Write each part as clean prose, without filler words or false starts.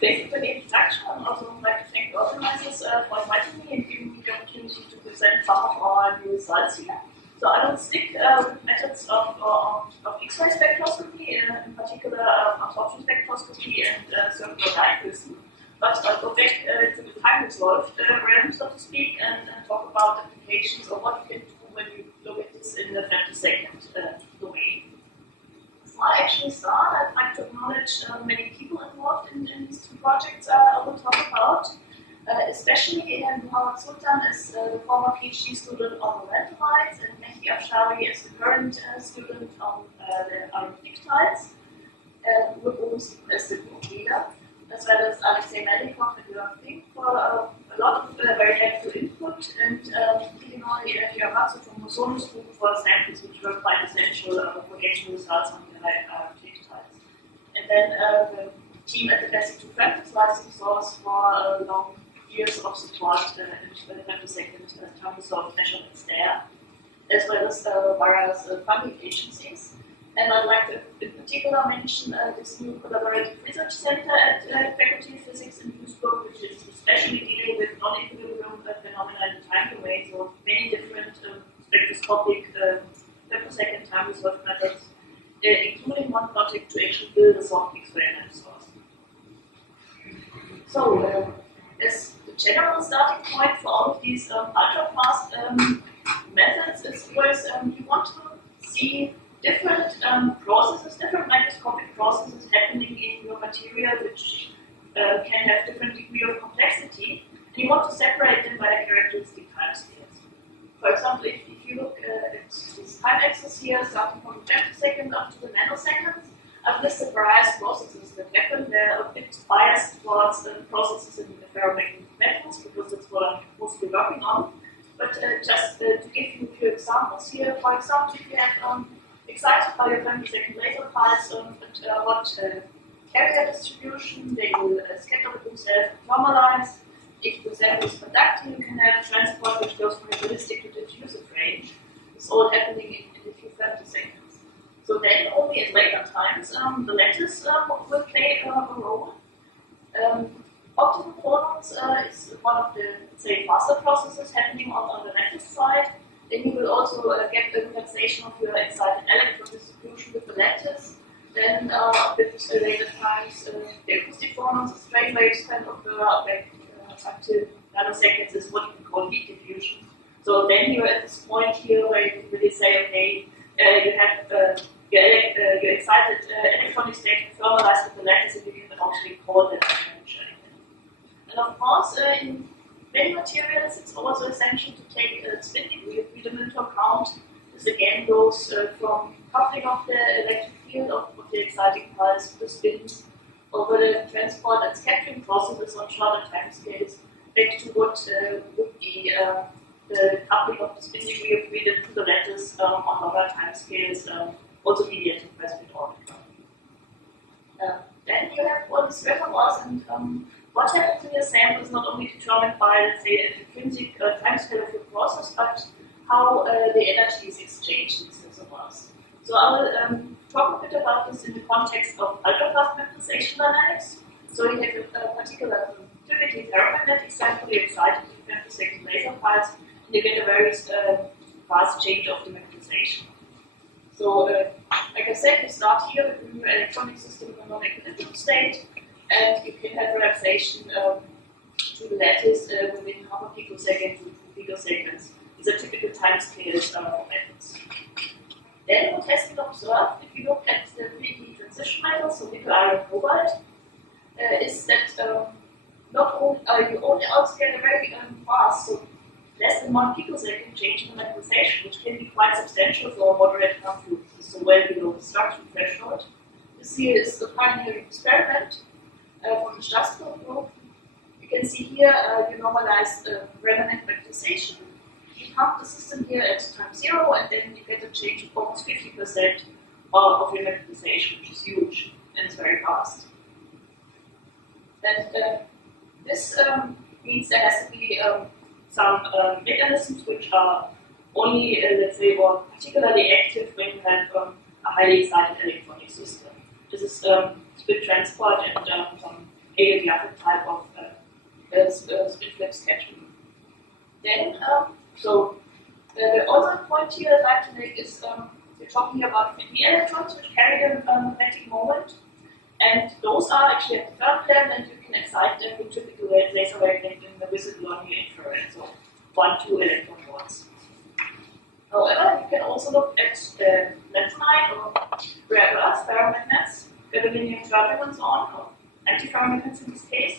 Thank you for the introduction. I'd also like to thank the organizers for inviting me and giving me the opportunity to present some of our new results here. So I will stick with methods of X-ray spectroscopy, in particular absorption spectroscopy and circular diaprism. But I'll go back to the time-resolved realm, so to speak, and talk about applications or what you can do when you look at this in the femtosecond domain. Before I actually start, I'd like to acknowledge many people involved in these two projects I will talk about. Especially Muhammad Sultan is the former PhD student on the lantanides, and Mehdi Afshari is the current student on the peptides, Rubus as the group leader, as well as Alexei Melikov and Jörg Fink for a lot of very helpful input, and Ilinoi Hiramatsu from Hosono's group for samples which were quite essential for getting results on the peptides. And then the team at the Basic 2 Practice License Source for long years of support in the femtosecond time-resolved measurements there, as well as various funding agencies. And I'd like to in particular mention this new collaborative research center at Faculty of Physics in Duisburg, which is especially dealing with non-equilibrium phenomena in the time domain, so many different spectroscopic femtosecond time-resolved methods, including one project to actually build a soft X-ray source. So, as the general starting point for all of these ultra-fast methods is always you want to see different processes, different microscopic processes happening in your material which can have different degree of complexity, and you want to separate them by the characteristic time scales. For example, if you look at this time axis here, starting from the femtosecond up to the nanoseconds, I've listed various processes that happen. They're a bit biased towards processes in the ferromagnetic metals because that's what I'm mostly working on. But just to give you a few examples here, for example, if you have excited by your femtosecond laser pulse, what carrier distribution, they will scatter with themselves and normalize. If the sample is conducting, you can have a transport which goes from a ballistic to diffusive range. It's all happening in a few femtoseconds. So then only at later times, the lattice will play a role. Optical photons is one of the, say, faster processes happening on the lattice side. Then you will also get the relaxation of your excited electron distribution with the lattice. Then with later times, the acoustic photons, the strain waves can occur back until nanoseconds is what you can call heat diffusion. So then you're at this point here where you can really say, okay, you have your excited electronic state thermalized with the lattice, and you can actually call that temperature. And of course, in many materials, it's also essential to take spin degree of freedom into account. This again goes from coupling of the electric field of the exciting pulse, the spins, over the transport and scattering processes on shorter time scales, back to what would be the coupling of the spin degree of freedom to the lattice on longer time scales, also mediated by spin orbital. Then you have all these reservoirs, and what happens in your sample is not only determined by, let's say, an intrinsic time scale of your process, but how the energy is exchanged in these reservoirs. So I will talk a bit about this in the context of ultra-fast magnetization dynamics. So you have a particular typically ferromagnetic sample, you excite it with femtosecond laser pulse, and you get a very fast change of the magnetization. So, like I said, you start here with your electronic system in a non-equilibrium state, and you can have relaxation to the lattice within half a picosecond to 2 picoseconds. These are typical time scales for metals. Then what has been observed, if you look at the 3D transition metals, so nickel, iron, cobalt, is that not only you only outscale a very fast, so less than 1 picosecond change in the magnetization, which can be quite substantial for a moderate amplitude, so well below the structural threshold. This here is the pioneering experiment from the Strassburg group. You can see here you normalize remnant magnetization. You pump the system here at time 0, and then you get a change of almost 50% of your magnetization, which is huge, and it's very fast. And this means there has to be some mechanisms which are only, let's say, or particularly active when you have a highly excited electronic system. This is spin transport and some the other type of spin flip scheduling. Then, the other point here I'd like to make is we're talking about the electrons which carry a magnetic moment, and those are actually at the third level, and you can excite them with typical laser wavelength in the visible or near infrared, so 1-2 electron volts. However, you can also look at the lanthanide or rare earth ferromagnets, gadolinium turbulence on, or antiferromagnets in this case.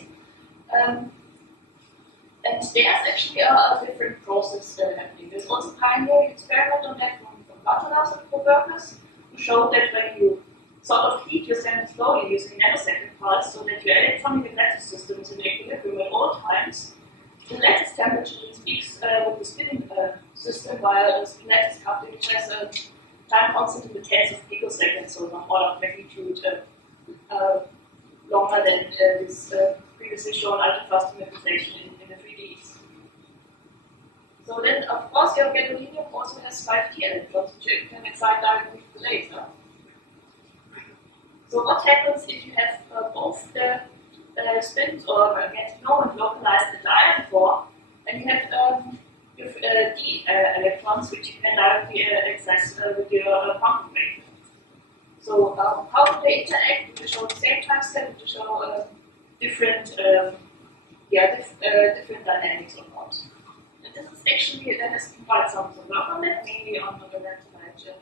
And there's actually a different process happening. There's also a pioneering experiment on that from Bartolas and co-workers, who showed that when you sort of heat your sample slowly using nanosecond pulse, so that your electronic and lattice system is in equilibrium at all times, the lattice temperature speaks with the spinning system, while the lattice coupling has a time constant in the tens of picoseconds, so an order of magnitude longer than this previously shown ultrafast magnetization in the 3Ds. So then, of course, your gadolinium also has 5D electrons, which you can excite directly with the laser. So what happens if you have both the spins or magnetic moment localized at the iron core, and you have D electrons which you can directly access with your quantum wave. So how do they interact? Do they show the same time step? Do they show different different dynamics or not? And this is actually, there has been quite some work on that, mainly on the lanthanide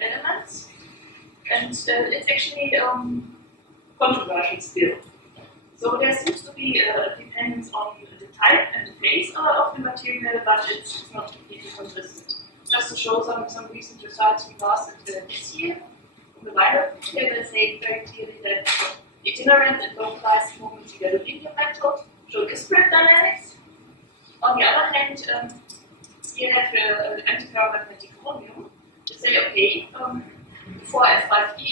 elements. And it's actually controversial still. So there seems to be a dependence on the type and the phase of the material, but it's not completely consistent. Just to show some recent results we last this year, from the Weiler here, they say very clearly that itinerant and localized movements in gadolinium metal show disparate dynamics. On the other hand, here have the antiferromagnetic chromium. They say, okay, 4 and 5D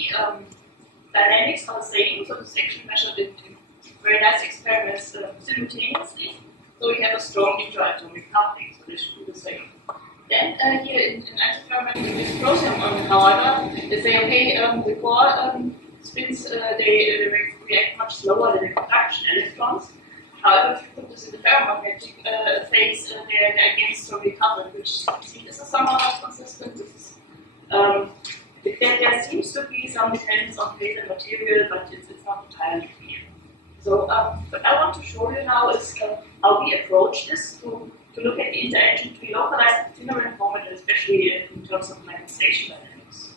dynamics are the same, so this is actually measured in very nice experiments simultaneously. So we have a strong interatomic coupling, so they should do the same. Then here in antiferromagnetic dysprosium, however, they say, okay, the core spins, they react much slower than the conduction electrons. However, if you put this in the ferromagnetic phase, they're again strongly coupled, which this is somewhat not consistent. This is, there seems to be some dependence on phase and material, but it's not entirely clear. So what I want to show you now is how we approach this to look at the interaction between localized itinerant moment, and especially in terms of magnetization dynamics.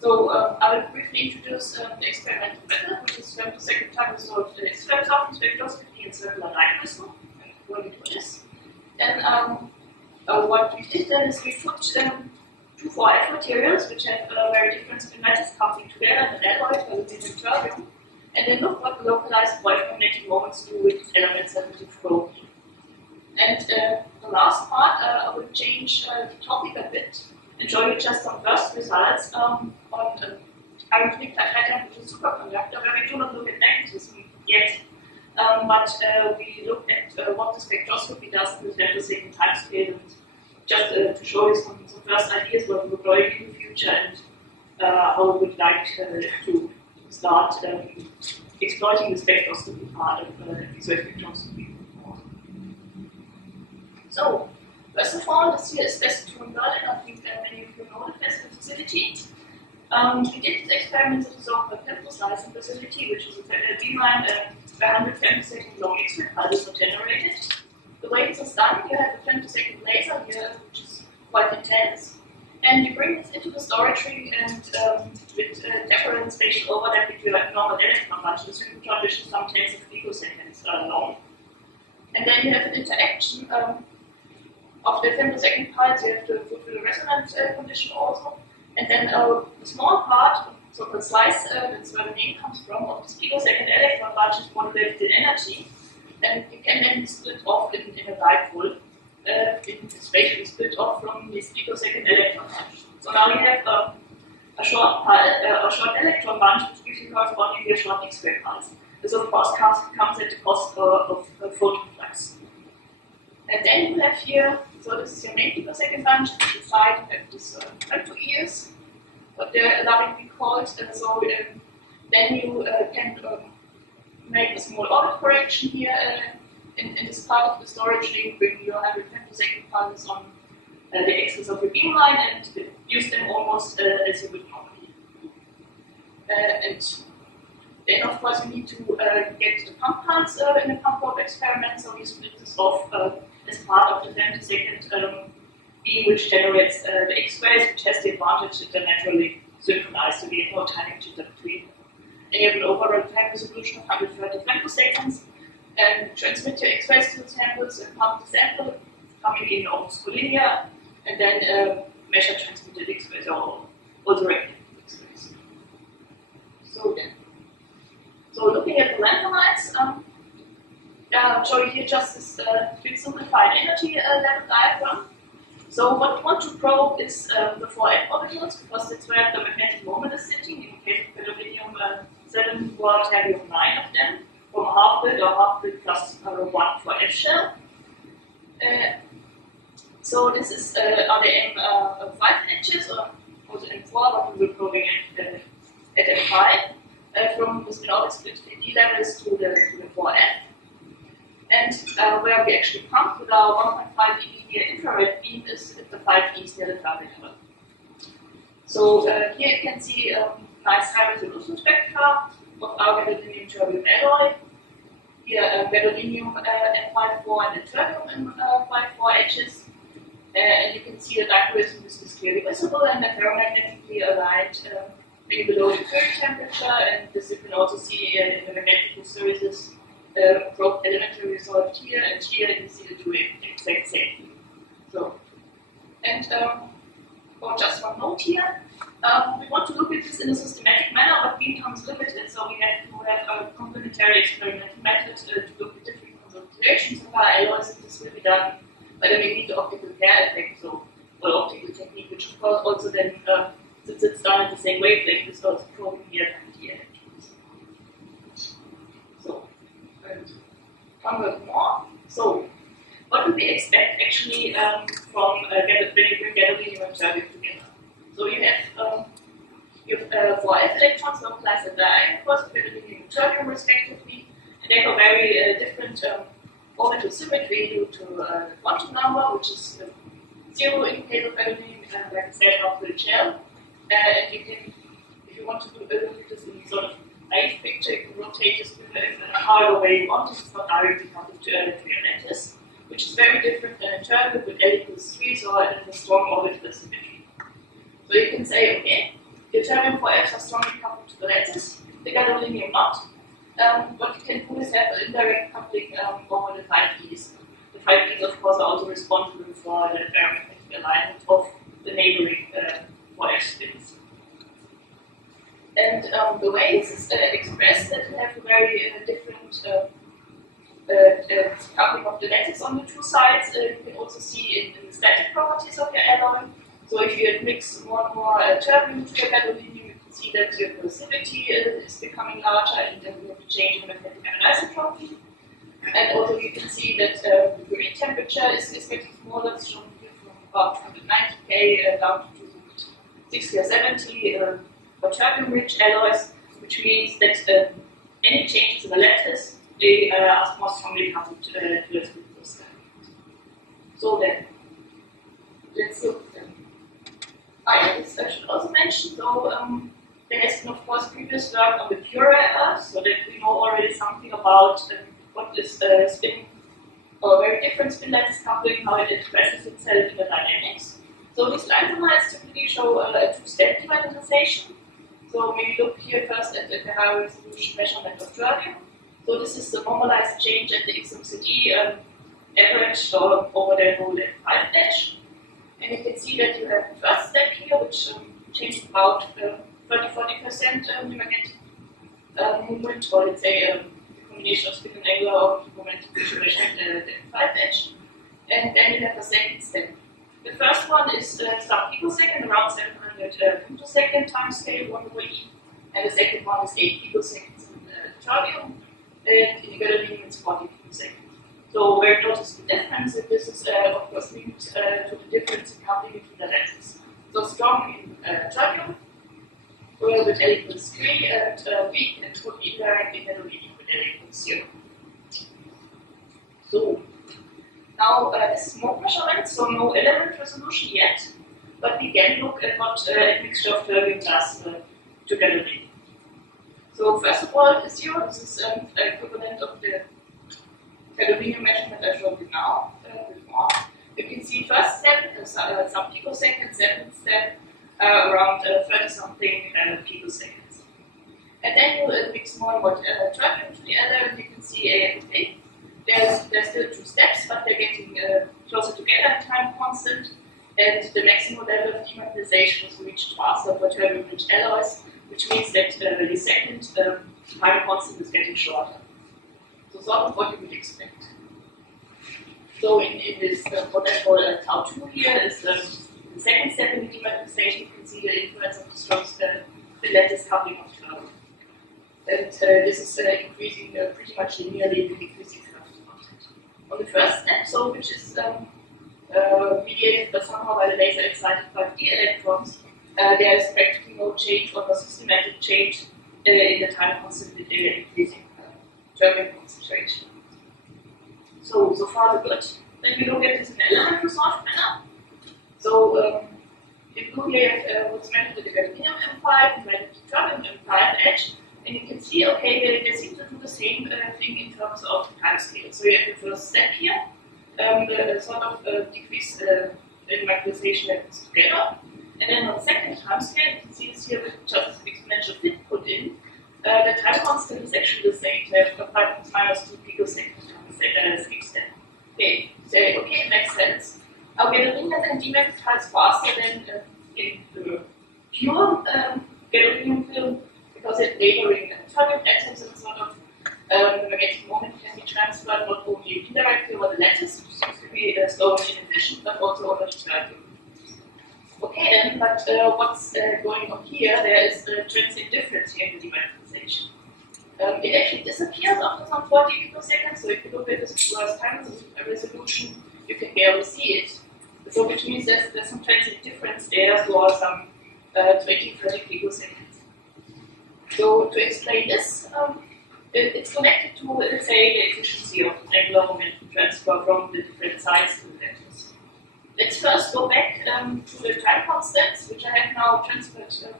So I will briefly introduce the experimental method, which is femtosecond time resolved X-ray absorption, spectroscopy, and circular light crystal. I'm going to do this. Then what we did then is we put 2 4F materials, which have very different spin lattice coupling together in an alloy for the terbium, and then look what the localized Wolfram magnetic moments do with these elements that we probe. And the last part, I will change the topic a bit and show you just some first results on iron nickel titanium, which is a superconductor, where we do not look at magnetism yet, but we look at what the spectroscopy does in the femtosecond time scale, and just to show you some first ideas what we will do in the future and how we would like to start exploiting the spectroscopy part of visual spectroscopy. So, first of all, this here is Fest 2 in Berlin. I think many of you know the Fest facility. We did this experiment at the so-called femtoslicing facility, which is a beamline where 100 femtosecond long X-ray pulses are generated. The way this is done, you have a femtosecond laser here, which is quite intense, and you bring this into the storage ring and with temporal and spatial overlap between like normal electron bunch, the synchrotron which is some tens of picoseconds long. And then you have an interaction of the femtosecond pulse, you have to fulfill the resonance condition also, and then a small part, so-called slice, that's where the name comes from, of this picosecond electron bunch is modulated in energy, and you can then split off in a dipole. Spatially split off from this picosecond electron bunch. So now you have a short electron bunch which gives you correspondingly a short X-ray pulse. This of course comes at the cost of photon flux. And then you have here, so this is your main picosecond bunch, and on the side you have this two ears, what they're lovingly called, and so then you can make a small orbit correction here in this part of the storage link, bring your 100 femtosecond pulses on the axis of your beamline and use them almost as you would normally. And then, of course, you need to get the pump pulse in a pump probe experiment, so you split this off as part of the femtosecond beam, which generates the X-rays, which has the advantage that they're naturally synchronized, so we have no timing jitter between them. And you have an overall time resolution of 130 femtoseconds, and transmit your X-rays to the samples and pump the sample, coming in almost collinear, and then measure transmitted X-rays or directed X-rays. So looking at the lanthanides, I'll show you here just this bit simplified energy level diagram. So what we want to probe is the 4F orbitals, because that's where the magnetic moment is sitting. In case of gadolinium, 7 or terbium 9 of them, from a half bit or half bit plus 1 4F shell. So this is RDM 5 inches, or also M4, but we will probing at M5, from the spin-orbit split D levels to the 4F. And where we actually pump with our 1.5 eV near infrared beam is at the 5 east near the terminal. So here you can see nice high resolution spectra of our gadolinium terbium alloy. Here gadolinium M54 and the terbium M54Hs. And you can see the dichroism is clearly visible and the ferromagnetically aligned being below the Curie temperature, and this you can also see in the magnetic hysteresis probe elementary resolved here, and here you see the two exact same thing. So, and just one note here, we want to look at this in a systematic manner, but beam comes limited, so we have to have a complementary experimental method to look at different concentrations of our alloys, and this will be done by the magneto-optical pair effect, so or optical technique, which of course also then since it's done at the same wavelength, is also probing here and here. So, and one word more. So, what do we expect actually from when you bring gadolinium and terbium together? So you have 4F electrons localized at the eigenforce of gadolinium and terbium respectively, and they have a very different orbital symmetry due to the quantum number, which is 0 in case of gadolinium, and like I said, half the shell. And you can, if you want to look at this in sort of naive picture, you can rotate this however way you want. It's not directly coupled to your lattice, which is very different than a terbium with L equals 3, so it has a strong orbital symmetry. So you can say, okay, your terbium 4Fs are strongly coupled to the lattice, the gadolinium not. What you can do is have an indirect coupling over the 5Ds. The 5Ds, of course, are also responsible for the ferromagnetic alignment of the neighboring 4F spins. And the way this is expressed, that you have a very different coupling of the lattice on the two sides. You can also see in the static properties of your alloy. So if you mix more and more terbium to your gadolinium, you can see that your coercivity is becoming larger, and then you have to change the magnetic anisotropy. And also you can see that the Curie temperature is getting smaller. It's shown here from about 190 K down to 60 or 70 for terbium-rich alloys, which means that any changes in the lattice, they are more strongly coupled to the spin. So then, let's look at them. This I should also mention, so there has been, of course, previous work on the Pure Earth, so that we know already something about what is spin, or very different spin lattice coupling, how it expresses itself in the dynamics. So these lanthanides typically show a two-step demagnetization. So maybe look here first at the high resolution measurement of terbium. So this is the normalized change at the XMCD averaged over the whole F5 dash. And you can see that you have the first step here, which changed about 30-40% magnetic movement, or let's say the combination of spin and angular momentum which measured the F5 dash. And then you have a second step. The first one is sub-picosecond, around 700 femtosecond time scale, 1 over E. And the second one is 8 picoseconds in terbium, and in gadolinium it's 40 picoseconds. So where you notice the difference, and this is of course linked to the difference in coupling between the lattices. So strong in terbium, with L equals 3, and weak and indirect in gadolinium with L equals 0. So now this is no measurement, so no element resolution yet, but we can look at what a mixture of terbium does to gadolinium. So first of all, 0, this is equivalent of the gadolinium measurement I showed you now before. You can see first step, some picoseconds, second step, around 30-something picoseconds. And then you mix more and more terbium to the other, and you can see okay, there's still 2 steps, but they're getting closer together in time constant, and the maximum level of demagnetization is reached faster for terbium-rich alloys, which means that the second time constant is getting shorter. So sort of what you would expect. So in this, what I call tau 2 here is the second step in the demagnetization. You can see the influence of the strong the lattice coupling of terbium. And this is increasing pretty much linearly with increasing current content. On the first step, so which is mediated somehow by the laser excited 5D electrons, there is practically no change or no systematic change in the time constant with the increasing terbium concentration. So far so good. Then we look at this in element resolved manner. So in blue here you have what's meant with the gadolinium implied and red the terbium implied edge. And you can see, okay, they seem to do the same thing in terms of time scale. So you have the first step here, the sort of decrease in magnetization happens together. And then on the second time scale, you can see this here with just exponential fit put in. The time constant is actually the same. So you have 5 minus 2 picoseconds on the same step. Okay, say, okay, it makes sense. Gadolinium can demagnetize faster than in the pure gadolinium film because it's neighboring terbium atoms and sort of the magnetic moment can be transferred not only indirectly over the lattice, which seems to be slow and inefficient, but also over the terbium. Okay then, but what's going on here, there is a transient difference here in the demagnetization. It actually disappears after some 40 picoseconds, so if you look at this first time resolution, you can barely see it. So which means there's some transient difference there for some 20-30 picoseconds. So to explain this, it's connected to, let's say, the efficiency of angular momentum transfer from the different sides to the lattice. Let's first go back to the time constants, which I have now transferred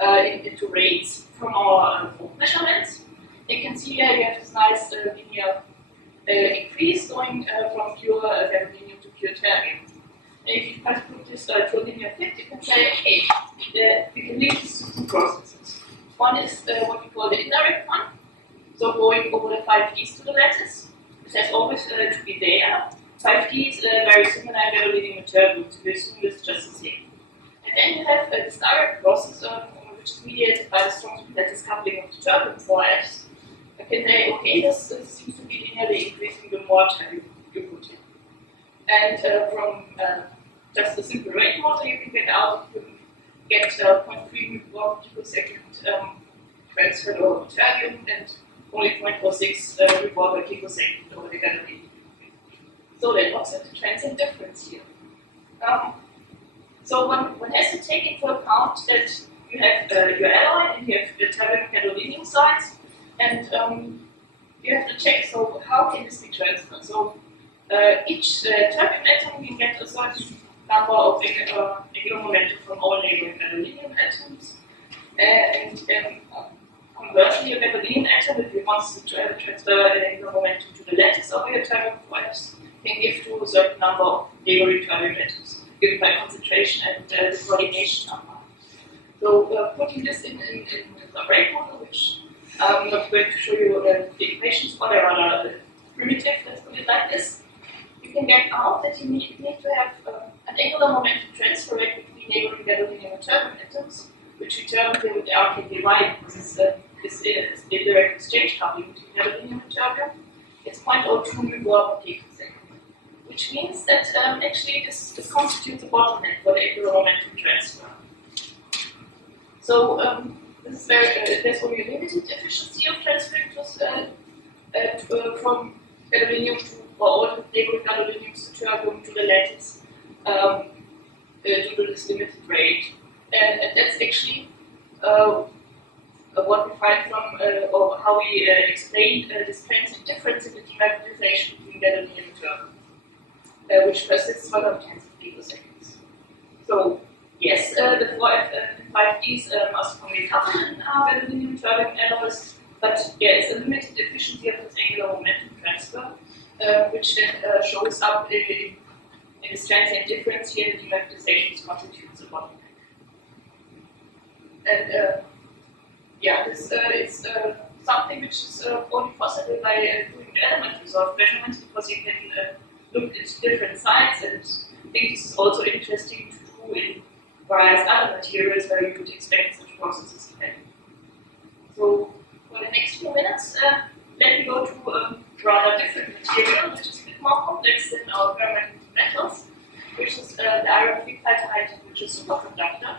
into rates from our measurements. You can see here you have this nice linear increase going from pure gadolinium to pure terbium. And if you try to put this to a linear fit, you can say, okay, we can link this to 2 processes. One is what we call the indirect one, so going over the 5Ds to the lattice. This has always to be there. 5D is very similar to gadolinium and terbium, so we assume it's just the same. And then you have this direct process which is mediated by the strong lattice coupling of the terbium 4s. I can say, okay, this seems to be linearly increasing the more terbium you put in. And from just a simple rate model, you can get out, you can get 0.3 revolve picosecond transferred over terbium and only 0.46 revolve per picosecond over the gadolinium. So then, what's the transient difference here? So one has to take into account that you have your alloy and you have the terbium gadolinium sides, and you have to check, so how can this be transferred? So each terbium atom can get a certain number of angular momentum from all neighboring gadolinium atoms, and conversely, a gadolinium atom, if it wants to transfer an angular momentum to the lattice of your terbium coils, can give to a certain number of neighboring terbium atoms, given by concentration and the coordination number. So putting this in the rate model, which I'm not going to show you the equations for, they're rather primitive, let's put it like this. You can get out that you need to have an angular momentum transfer rate between neighboring gadolinium and terbium atoms, which we term here with the RKKY, because this is the direct exchange coupling between gadolinium and terbium. It's 0.02 revolve per picosecond, which means that actually this constitutes a bottleneck for the angular momentum transfer. So this is there's only a limited efficiency of transferring from gadolinium to, or all neighboring gadoliniums to terbium to the lattice due to this limited rate. And that's actually what we find from, or how we explain this transient difference in the demagnetization between gadolinium and terbium, which persists for about tens of picoseconds. So, yes, the 4F5Ds are strongly coupled in gadolinium terbium alloys, but there is a limited efficiency of this angular momentum transfer, which then shows up in this transient difference here. The demagnetization constitutes a bottleneck. And yeah, this is something which is only possible by doing element resolved measurements, because you can look at different sites, and I think this is also interesting to do in various other materials where you would expect such processes to happen. So for the next few minutes, let me go to a rather different material, which is a bit more complex than our ferromagnetic metals, which is the iron thick titanite, which is superconductor.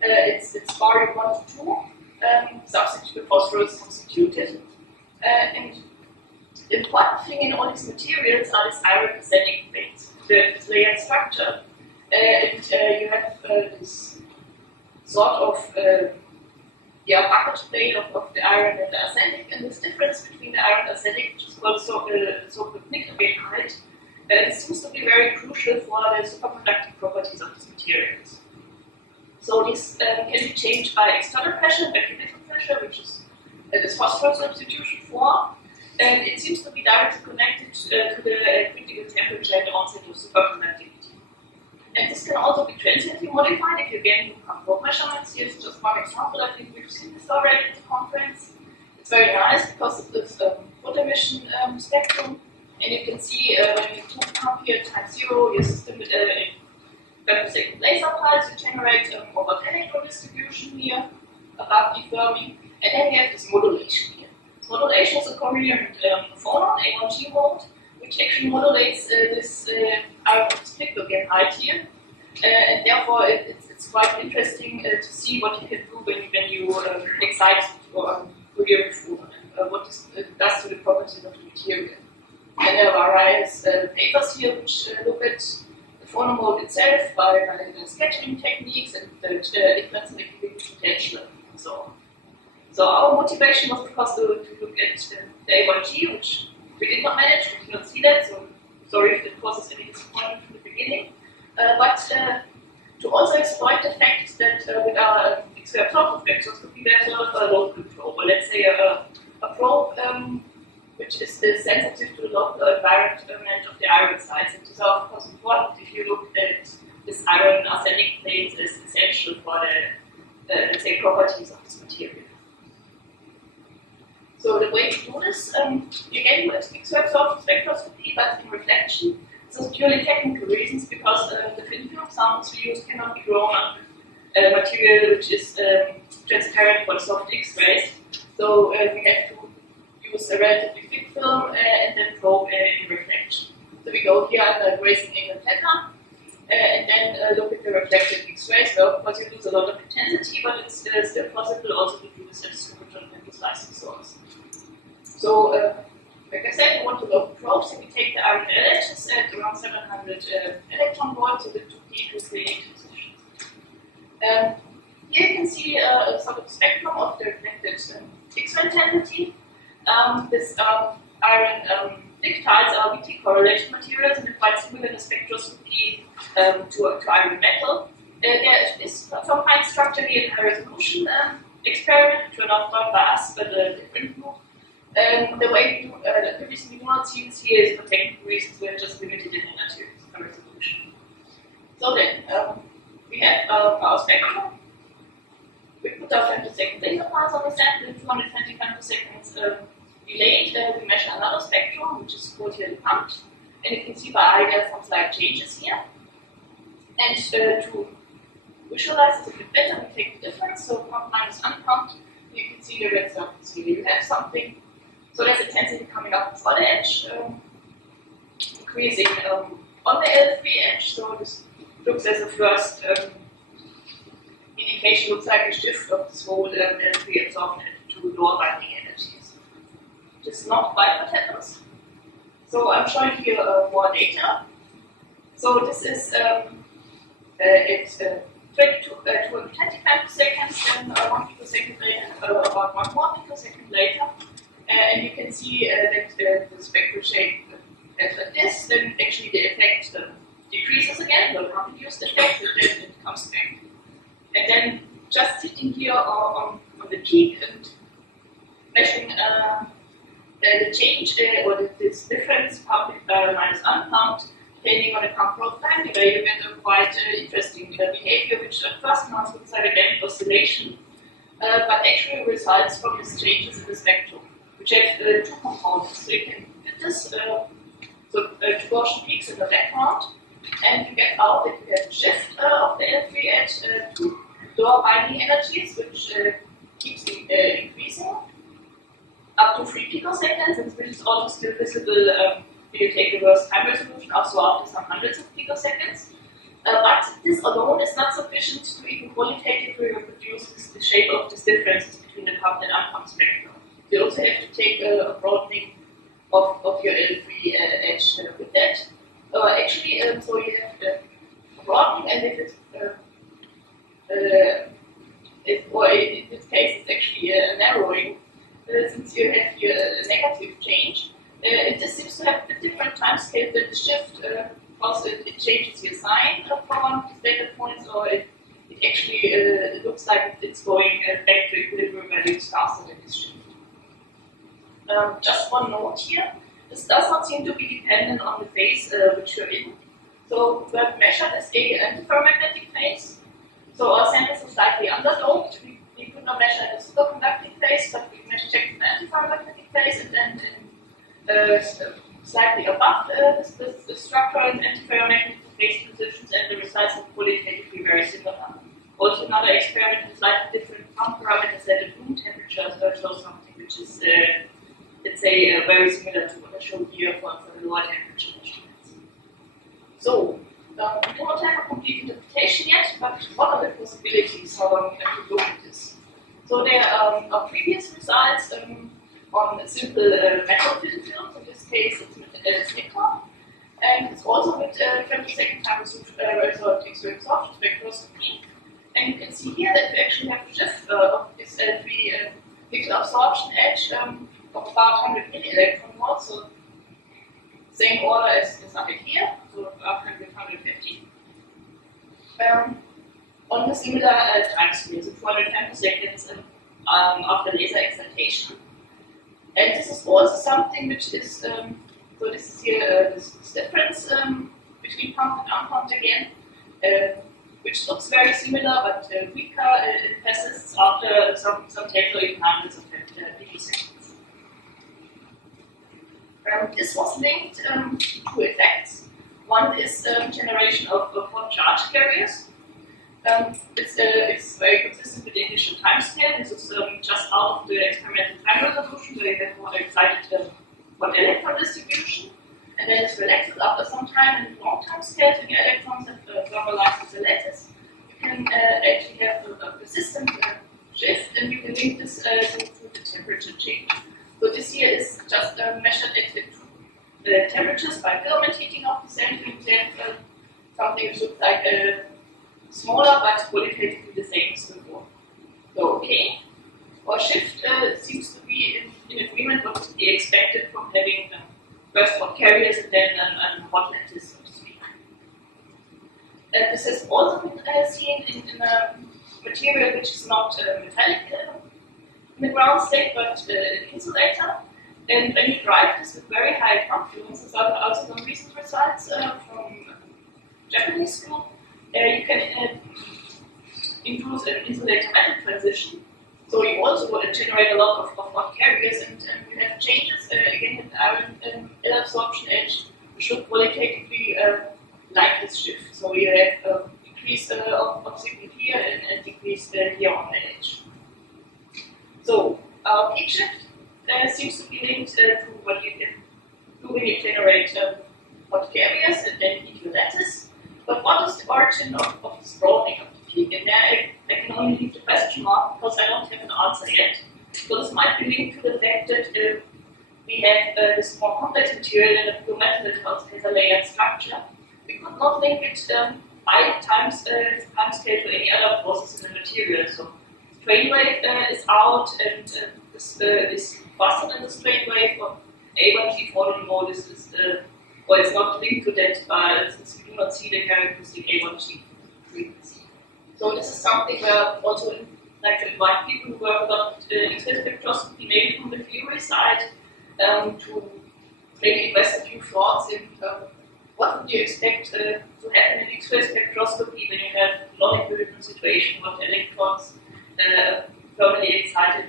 It's barium 1 to 2, substitute phosphorus substituted. And the important thing in all these materials are these iron arsenic plates, the layered structure. And you have this sort of bucket plate of the iron and the arsenic, and this difference between the iron and arsenic, which is called so-called nickel height, seems to be very crucial for the superconducting properties of these materials. So this can be changed by external pressure, by chemical pressure, which is this phosphorus substitution form, and it seems to be directly connected to the critical temperature and the onset of superconductivity. And this can also be transiently modified if you again do control measurements. Here's just one example. I think we've seen this already at the conference. It's very nice because of this photo emission spectrum, and you can see when you come here at time 0, your system with a femtosecond laser pulse, you generate over electron distribution here above the Fermi, and then you have this modulation here. This modulation is a coherent phonon, A1G mode, which actually modulates this iron split again height here, and therefore it's quite interesting to see what you can do when you excite your coherent phonon and what this does to the properties of the material. And there are various papers here which look at the phonon mode itself by the scattering techniques and the difference in the cubic potential and so on. So our motivation was because to look at the A1G, which we did not manage, we did not see that, so sorry if it causes any disappointment from the beginning. But to also exploit the fact that with our X-ray absorption spectroscopy, there's a lot of local probe, or let's say a probe which is sensitive to the local environment of the iron sites. And this is of course important if you look at this iron arsenic plate is essential for the let's say properties of this material. So the way we do this, again with X-ray absorption spectroscopy, but in reflection. This is purely technical reasons, because the thin film samples we use cannot be grown on material which is transparent for soft X-rays. So we have to use a relatively thick film and then probe in reflection. So we go here under grazing angle theta and then look at the reflected X-rays. So of course you lose a lot of intensity, but it's still possible also to do this at superconducting and the slicing source. So, like I said, we want to load probes, and we take the iron LHs at around 700 electron volts, so the 2p to 3 transitions. Here you can see a sort of spectrum of the reflected X-ray intensity. This iron thick tiles are weakly correlated materials, and they're quite similar in spectroscopy to iron metal. There is some kind of structure here in high resolution experiment, which were not done by us, but a different group. The way we do, the reason we do not see this here is for technical reasons. We're just limited in energy resolution. So then, we have our spectrum. We put our femtosecond laser pulse on the sample, 220 femtoseconds delayed. We measure another spectrum, which is called here the pumped. And you can see by eye there are some slight changes here. And to visualize this a bit better, we take the difference. So pumped minus unpumped. You can see the red circles here. You have something. So there's intensity coming up before the edge, increasing on the L3 edge. So this looks as a first indication, looks like a shift of this whole L3 absorption to lower binding energies. Which is not quite what happens. So I'm showing here more data. So this is at 20 femtoseconds, then 1 picosecond later, about 1 more picosecond later. And you can see that the spectral shape is like this, then actually the effect decreases again, the non-reduced effect, and then it comes back. And then just sitting here on the peak and measuring the change or this difference, pumped minus unpumped, depending on the pump growth time delay, you get a quite interesting behavior, which at first glance looks like a dynamic oscillation, but actually results from these changes in the spectrum, which have two components. So you can get this, two Gaussian peaks in the background, and you get out that you have a shift of the L3 at two lower binding energies, which keeps increasing up to 3 picoseconds, and which is also still visible if you take reverse time resolution, also after some hundreds of picoseconds. But this alone is not sufficient to even qualitatively reproduce the shape of these differences between the pumped and unpumped spectrum. You also have to take a broadening of your L3 edge with that. Actually, so you have a broadening, and or in this case, it's actually a narrowing, since you have here a negative change. It just seems to have a bit different time scale than the shift, because it changes your sign for one of these data points, or it actually it looks like it's going back to equilibrium values faster than this shift. Just one note here, this does not seem to be dependent on the phase which you're in. So we have measured as a antiferromagnetic phase. So our samples are slightly underdoped. We could not measure the superconducting phase, but we checked the antiferromagnetic phase, and then slightly above the structural and antiferromagnetic phase transitions, and the results are qualitatively very similar. Also, another experiment with slightly different pump parameters at the room temperature shows something which is, let's say, very similar to what I showed here for the lower temperature measurements. So, we do not have a complete interpretation yet, but what are the possibilities how we can look at this? So there are previous results on a simple metal film films. In this case, it's with Snicker, and it's also with 22nd time resolved X-ray absorption spectroscopy. And you can see here that we actually have a shift of this L3 pixel absorption edge of about 100 millielectron volts, so same order as I have here, so about 150. On a similar time scale, so 200 femtoseconds after laser excitation. And this is also something which is, so this is here this difference between pumped and unpumped again, which looks very similar but weaker. It persists after some 10 or even hundreds of picoseconds. This was linked to two effects. One is generation of hot charge carriers. It's very consistent with the initial time scale. This is just out of the experimental time resolution, where you get more excited hot electron distribution. And then it's relaxed after some time in the long time scale, when your electrons have thermalized with the lattice. You can actually have a persistent shift, and you can link this to the temperature change. So this here is just measured at the temperatures by filament heating of the cell. You have something which looks like smaller but qualitatively the same as before. So okay, our shift seems to be in agreement with what to be expected from having first hot carriers and then hot lattice, so to speak. This has also been seen in a material which is not metallic in the ground state, but an insulator. And when you drive this with very high confluence, there are also some recent results from Japanese school. You can induce an insulator metal transition. So you also generate a lot of hot carriers, and you have changes again with the iron L absorption edge, which should qualitatively like this shift. So you have increase of signal here and decrease here on the edge. So our peak shift seems to be linked to what you can do when you generate hot carriers and then heat your lattice. But what is the origin of this broadening of the peak? And there I can only leave the question mark because I don't have an answer yet. So this might be linked to the fact that we have this more complex material than a pure metal that also has a layered structure. We could not link it high time scale to any other process in the material. So strain wave is out and is faster than the strain wave. Or A1G fallen mode is or it's not linked to that, since we do not see the characteristic A1G frequency. So this is something where also like to invite people who work on X-ray spectroscopy, maybe from the theory side, to maybe invest a few thoughts in what would you expect to happen in X-ray spectroscopy when you have non-equilibrium situation of electrons, permanently excited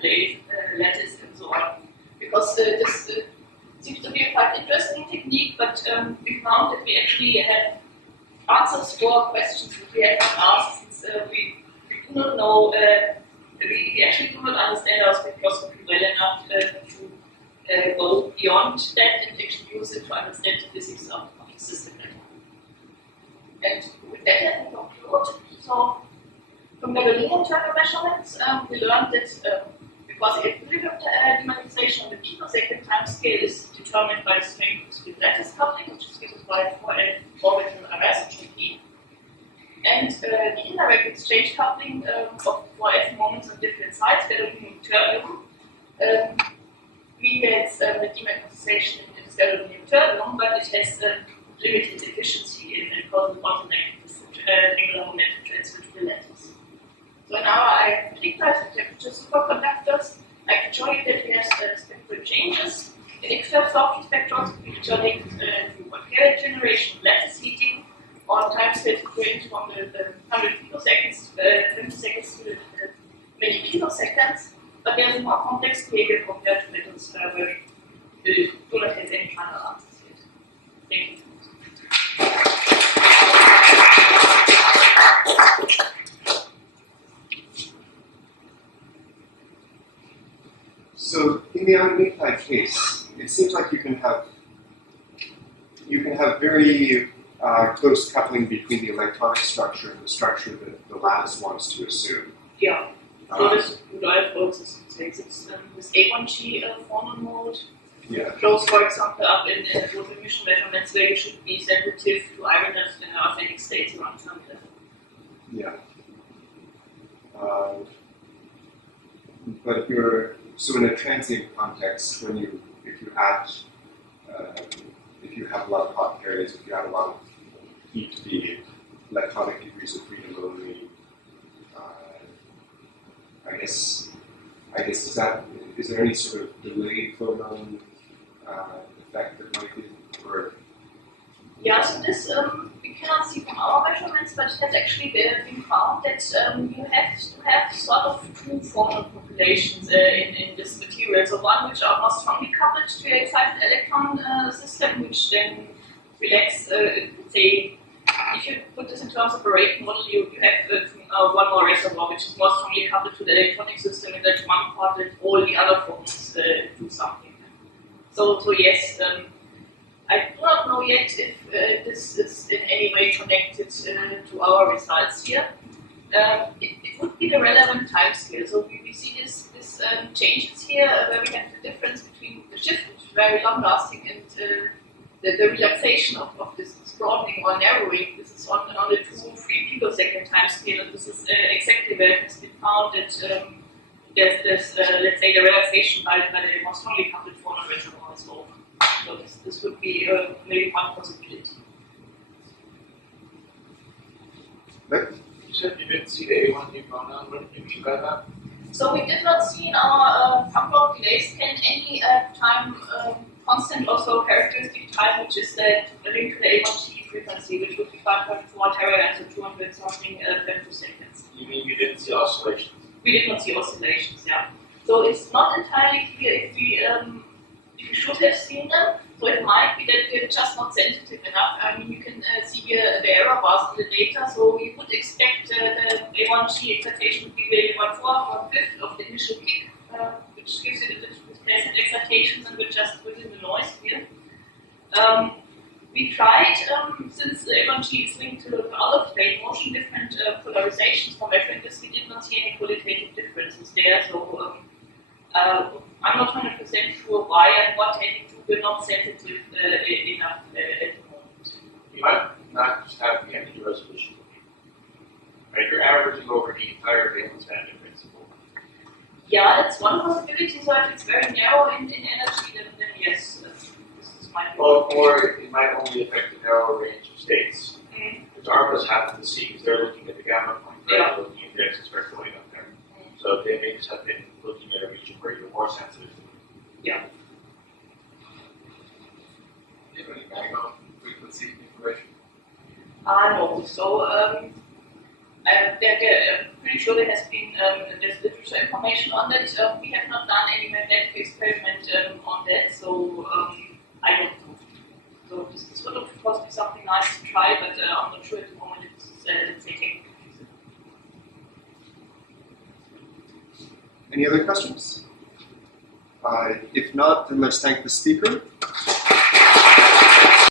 lattice, and so on. Because this seems to be a quite interesting technique, but we found that we actually have answers for questions that we have not asked, since we do not know, we actually do not understand our spectroscopy well enough to go beyond that and actually use it to understand the physics of the system. And with that, I can conclude. So, from the linear turbo measurements, we learned that because the equilibrium demonetization on the picosecond time scale is determined by the strain-to-discrete lattice coupling, which is given by 4L orbital RS and the indirect exchange coupling of 4F moments on different sides, gadolinium terbium. We get the demagnetization in the gadolinium terbium, but it has limited efficiency in causing bottleneck angular momentum transfer to the lattice. So now I predicted the temperature superconductors. I can show you that we have spectral changes in X-ray absorption spectroscopy, which are linked to volcanic generation, lattice heating, on time scales range from the 100 picoseconds, 20 seconds to the many picoseconds. But there's a more complex behavior compared to methods where we do not have any final answers yet. Thank you. So in the oligonucleotide case, it seems like you can have very close coupling between the electronic structure and the structure that the lattice wants to assume. Yeah. So this Rudolph also takes this A1G formal mode. Yeah. Shows, for example, up in those emission measurements where you should be sensitive to ironous and authentic states around some level. Yeah. But so in a transient context, if you have a lot of hot areas, if you have a lot of heat, the electronic degrees of freedom only, I guess is there any sort of delayed photon effect that might be, or? Yeah, so this we cannot see from our measurements, but it has actually been found that you have to have sort of two formal populations in this material. So one which are more strongly coupled to your excited electron system, which then relax, say, if you put this in terms of a rate model, you have one more reservoir which is more strongly coupled to the electronic system, and that one part that all the other forms do something. So yes, I do not know yet if this is in any way connected to our results here. It would be the relevant time scale. So we see this changes here where we have the difference between the shift, which is very long lasting, and the relaxation of this broadening or narrowing. This is on the 2-3 picosecond time scale, and this is exactly where it has been found that there's let's say the relaxation by the more strongly coupled phonon reservoir is low. So this would be maybe one possibility. But you said you didn't see the A1G phonon. What did you mean by that? So we did not see in our Pump delay scan any time constant, also characteristic time, which is linked to the A1G frequency, which would be 5.4 terahertz or 200 something femtoseconds. You mean you didn't see oscillations? We did not see oscillations, yeah. So it's not entirely clear if we should have seen them. So it might be that we're just not sensitive enough. I mean, you can see here the error bars in the data, so you would expect the A1G excitation to be maybe 1/4, 1/5 of the initial peak, which gives it the present excitations, and we're just within the noise here. We tried, since the A1G is linked to other plane motion, different polarizations for measuring this, we did not see any qualitative differences there. So I'm not 100% sure why and what we're not sensitive enough at the moment. You might not just have the energy resolution Right, you're averaging over the entire valence band in principle. Yeah, that's one possibility. So if it's very narrow in energy, then yes, this is my view. Well, or it might only affect a narrow range of states. Mm. Because ARPA's happen to see, because they're looking at the gamma point, right? Yeah. They're looking at the exospectral wave up there. So they may just have been looking at a region where you're more sensitive to it. Yeah. Do you have any background frequency information? No. So I'm pretty sure there has been there's literature information on that. We have not done any magnetic experiment on that, so I don't know. So this would of course be something nice to try, but I'm not sure at the moment it's let's say technically feasible. Any other questions? If not, then let's thank the speaker.